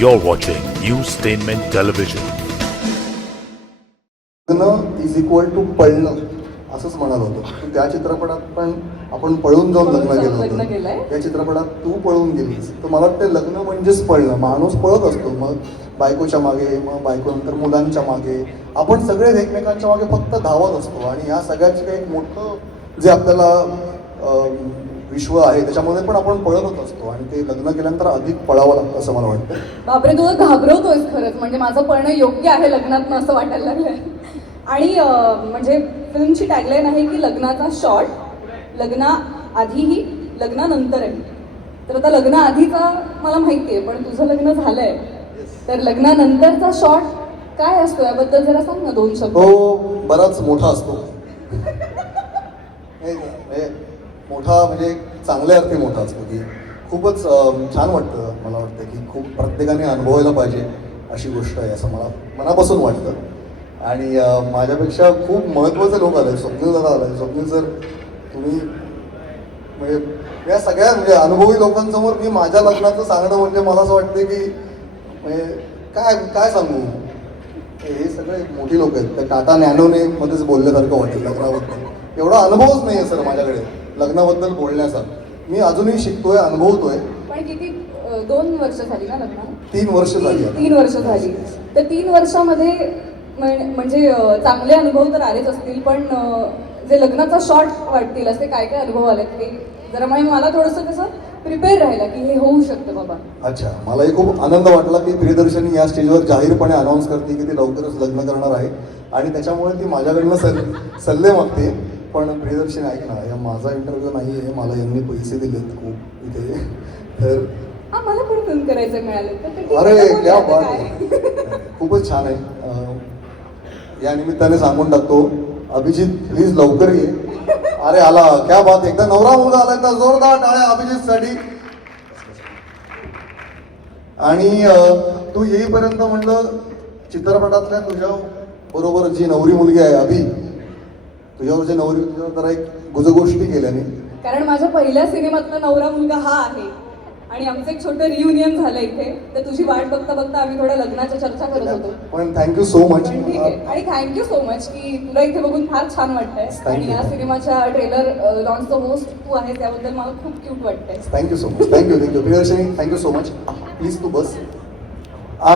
You're watching Newstainment Television. लग्न is equal to पळणं असंच म्हणाल होतं. त्या चित्रपटात पण आपण पळून जाऊन लग्न केलं होतं. या चित्रपटात तू पळून गेलीस. तर मला वाटतं लग्न म्हणजेच पळणं. माणूस पळत असतो, मग बायकोच्या मागे, मग बायकोनंतर मुलांच्या मागे. आपण सगळे एकमेकांच्या मागे फक्त धावत असतो आणि या सगळ्याचं काही एक मोठं जे आपल्याला विश्व आहे त्याच्यामध्ये पण आपण पळतच असतो आणि ते लग्न केल्यानंतर अधिक पळावं लागतं असं मला वाटतं. बापरे, तू घाबरवतोयस खरंच. म्हणजे माझं पळणं योग्य आहे लग्नात असं वाटायला लागलंय. आणि म्हणजे फिल्मची टॅगलाईन आहे की लग्नाचा शॉट लग्नाआधीही लग्नानंतरही. तर आता लग्नाआधीचा मला माहिती आहे, पण तुझं लग्न झालंय, तर लग्नानंतरचा शॉट काय असतो याबद्दल जरा सांग ना दोन शब्द. तो बराच मोठा असतो. मोठा म्हणजे चांगल्या अर्थी मोठा असतो की खूपच छान वाटतं. मला वाटतं की खूप प्रत्येकाने अनुभवायला पाहिजे अशी गोष्ट आहे असं मला मनापासून वाटतं. आणि माझ्यापेक्षा खूप महत्त्वाचे लोक आले. स्वप्नील दादा आले. स्वप्नील सर, तुम्ही म्हणजे या सगळ्या म्हणजे अनुभवी लोकांसमोर मी माझ्या लग्नाचं सांगणं म्हणजे मला असं वाटतं की म्हणजे काय सांगू. हे सगळे मोठी लोक आहेत. त्या टाटा नॅनोने मध्येच बोलल्यासारखं वाटेल लग्नाबद्दल. एवढा अनुभवच नाही आहे सर माझ्याकडे लग्नाबद्दल बोलण्याचा. मी अजूनही शिकतोय, अनुभवतोय. पण किती 2 वर्ष झाली ना लग्न? 3 वर्ष झाली. 3 वर्ष झाली. तर 3 वर्षामध्ये म्हणजे चांगले अनुभव तर आलेच असतील, पण जे लग्नाचा शॉर्ट वाटतील असे काय काय अनुभव आलेत ते जरा म्हणजे मला थोडंसं कसं प्रिपेअर राहिलं की हे होऊ शकतं बाबा. अच्छा, मलाही खूप आनंद वाटला की प्रियदर्शनी या स्टेजवर जाहीरपणे अनाऊन्स करते की ती लवकरच लग्न करणार आहे आणि त्याच्यामुळे ती माझ्याकडनं सल्ले मागते. पण प्रियदर्शनी ऐक ना, या माझा इंटरव्ह्यू नाही आहे, मला यांनी पैसे दिलेत खूप इथे. तर मला पण फोन करायचं मिळालं. अरे क्या बात आहे. खूपच छान आहे. या निमित्ताने सांगून टाकतो, अभिजित प्लीज लवकर ये. अरे आला, क्या बात. एकदा नवरा मुलगा आला तर जोरदार टाळ्या अभिजितसाठी. आणि तू येईपर्यंत म्हणलं चित्रपटातल्या तुझ्या बरोबर जी नवरी मुलगी आहे अभि, तुझ्यावर जे नवरी तुझ्यावर जरा एक गुजगोष्टी केल्याने. कारण माझ्या पहिल्या सिनेमातला नवरा मुलगा हा आहे आणि आमचं एक छोटं रियुनियन झालं इथे. तर तुझी वाट बघता बघता आम्ही थोड्या लग्नाच्या चर्चा करत होतो. पण थँक्यू सो मच. ठीक आहे. आणि थँक्यू सो मच की तुला इथे बघून फार छान वाटतंय. आणि या सिनेमाच्या ट्रेलर लॉन्चचा होस्ट तू आहे त्याबद्दल मला खूप क्यूट वाटतंय. Thank you so much. Thank you Priyadarshini, thank you so much. Please तू बस.